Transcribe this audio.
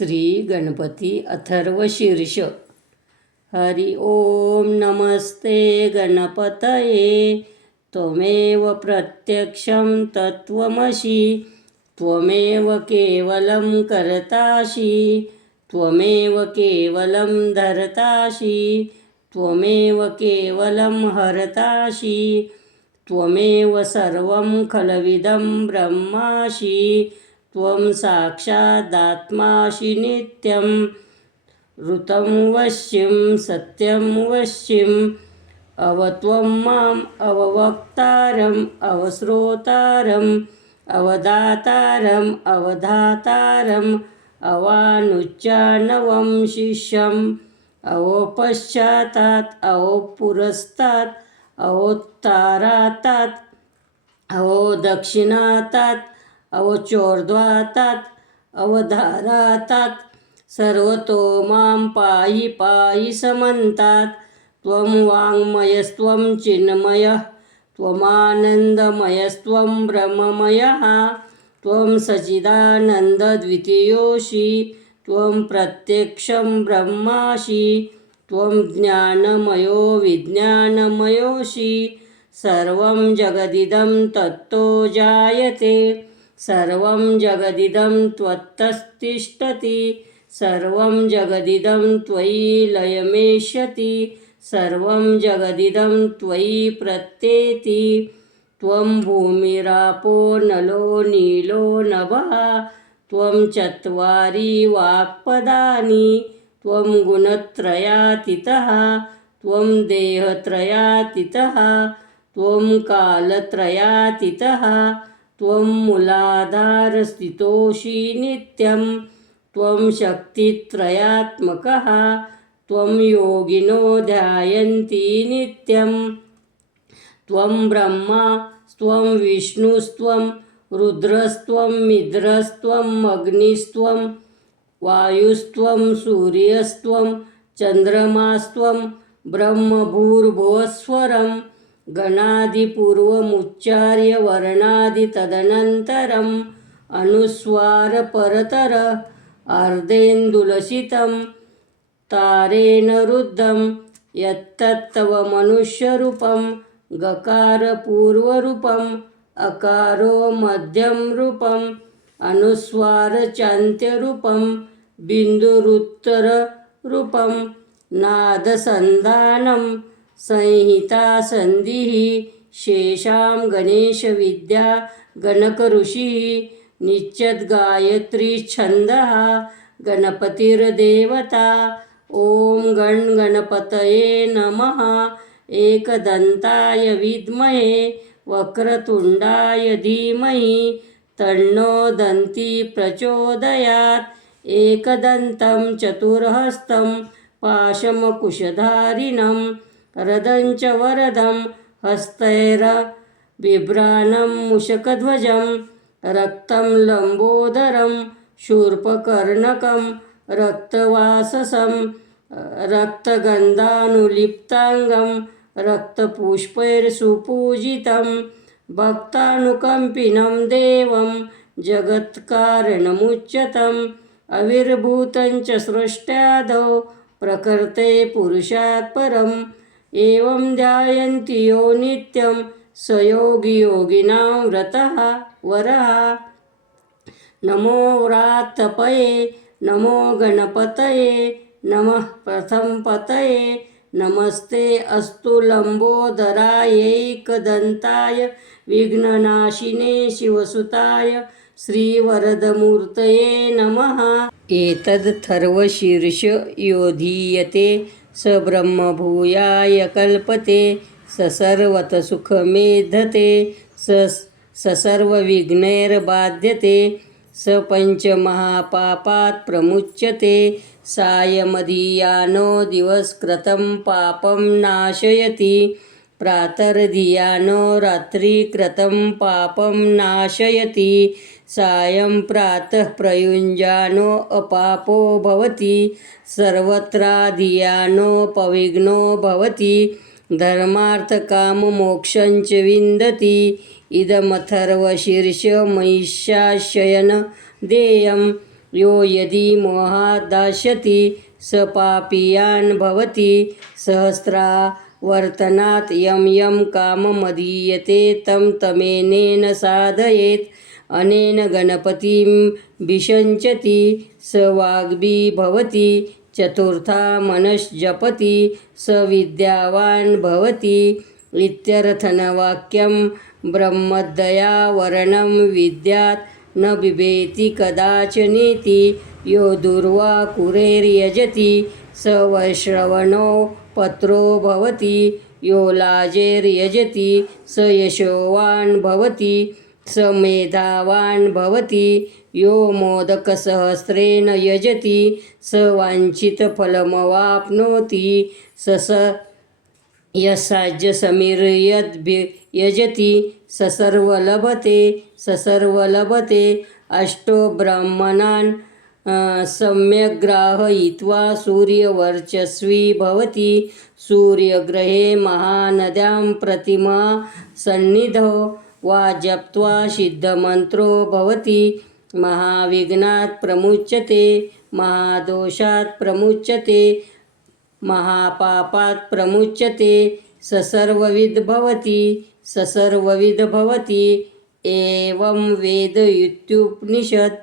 श्री गणपती अथर्वशीर्ष. हरि ओम नमस्ते गणपतये. त्वमेव प्रत्यक्षं तत्त्वमसि. त्वमेव केवलं कर्तासि. त्वमेव केवलं धर्तासि. त्वमेव केवलं हर्तासि. त्वमेव सर्वं खलविदं ब्रह्मासि. त्वं साक्षादात्मासि नित्यं. ऋतं वश्यं सत्यं वश्यम्. अवत्वं माम् अववक्तारम् अवश्रोतारम् अवदातारम् अवधातारम् अवानुच्चानवं शिष्यम्. अवोपश्चातात् अवोपुरस्तात् अवोत्तरातात् अवोदक्षिणातात् अवचोर्ध्वातात् अवधारातात्. सर्वतो मां पाहि पाहि समन्तात्. त्वं वाङ्मयस्त्वं चिन्मयः. त्वमानन्दमयस्त्वं ब्रह्ममयः. त्वं सच्चिदानन्दद्वितीयोऽसि. त्वं प्रत्यक्षं ब्रह्मासि. त्वं ज्ञानमयो विज्ञानमयोऽसि. सर्वं जगदिदं तत्तो जायते. सर्वं जगदिदं त्वत्तस्तिष्ठति. सर्वं जगदिदं त्वयि लयमेष्यति. सर्वं जगदिदं त्वयि प्रत्येति. त्वं भूमिरापो नलो नीलो नभः. त्वं चत्वारि वाक्पदानि. त्वं गुणत्रयातीतः. त्वं देहत्रयातीतः. त्वं कालत्रयातीतः. त्वं मूलाधारस्थितोऽसि नित्यं. त्वं शक्तित्रयात्मकः. त्वं योगिनो ध्यायन्ति नित्यं. त्वं ब्रह्मा त्वं विष्णुस्त्वं रुद्रस्त्वं मिन्द्रस्त्वं अग्निस्त्वं वायुस्त्वं सूर्यस्त्वं चन्द्रमास्त्वं ब्रह्मभूर्भुवस्वरं. गणादिपूर्वमुच्चार्य वर्णादि तदनन्तरम् अनुस्वारपरतर. अर्धेन्दुलसितं तारेण रुद्धं यत्तत्तव मनुष्यरूपं. गकारपूर्वरूपम् अकारो मध्यं रूपम् अनुस्वारचान्त्यरूपं बिन्दुरुत्तररूपं. नादसन्धानं संहितासन्धिः. शेषां गणेशविद्या गणकऋषिः. निश्चद्गायत्रीछन्दः गणपतिर्देवता. ॐ गण गणपतये नमः. एकदन्ताय विद्महे वक्रतुण्डाय धीमहि तन्नो दन्ती प्रचोदयात्. एकदन्तं चतुर्हस्तं पाशमकुशधारिणं रदं च वरदं हस्तैर्बिभ्राणं मूषकध्वजं. रक्तं लम्बोदरं शूर्पकर्णकं रक्तवाससं. रक्तगन्धानुलिप्ताङ्गं रक्तपुष्पैर्सुपूजितं. भक्तानुकम्पिनं देवं जगत्कारणमुच्यतम्. अविर्भूतं च सृष्ट्यादौ प्रकृते पुरुषात् परम्. एवं ध्यायन्ति यो नित्यं स योगी योगिनां वरः. नमो व्रातपये नमो गणपतये नमः प्रथमपतये. नमस्ते अस्तु लम्बोदरायैकदन्ताय विघ्ननाशिने शिवसुताय श्रीवरदमूर्तये नमः. एतदथर्वशीर्ष योधीयते स ब्रह्मभूयाय कल्पते. स सर्वतसुखमेधते. स सर्वविघ्नैर्बाध्यते. स पञ्चमहापापात् प्रमुच्यते. सायमधियानो दिवसकृतं पापं नाशयति. प्रातर्धियानो रात्रिकृतं पापं नाशयति. सायं प्रातः प्रयुञ्जानो अपापो भवति. सर्वत्राधियानो पविघ्नो भवति. धर्मार्थकाममोक्षं च विन्दति। इदमथर्वशीर्षमहिषाशयन देयं यो यदि मोहात् दास्यति स पापीयान् भवति सहस्रावर्तनात् यं यं काममधीयते तं तमेनेन साधयेत् अनेन गणपतिं विषञ्चति स वाग्भी भवति चतुर्था मनश्जपति स विद्यावान् भवति इत्यर्थनवाक्यं ब्रह्मदया वर्णं विद्यात् न बिभेति कदाचनेति यो दुर्वा कुरेर्यजति स वैश्रवणो पत्रो भवति यो लाजेर्यजति स यशोवान् भवति स मेधावान् भवति यो मोदकसहस्रेण यजति स वाञ्छितफलमवाप्नोति स यस्याज्यसमिर्यद्यजति स सर्वलभते अष्टो ब्राह्मणान् सम्यग्राहयित्वा सूर्यवर्चस्वी भवति सूर्यग्रहे महानद्यां प्रतिमा सन्निधौ वा जप्त्वा सिद्धमन्त्रो भवति महाविघ्नात् प्रमुच्यते महादोषात् प्रमुच्यते महापापात् प्रमुच्यते स सर्वविद् भवति एवं वेद इत्युपनिषत्।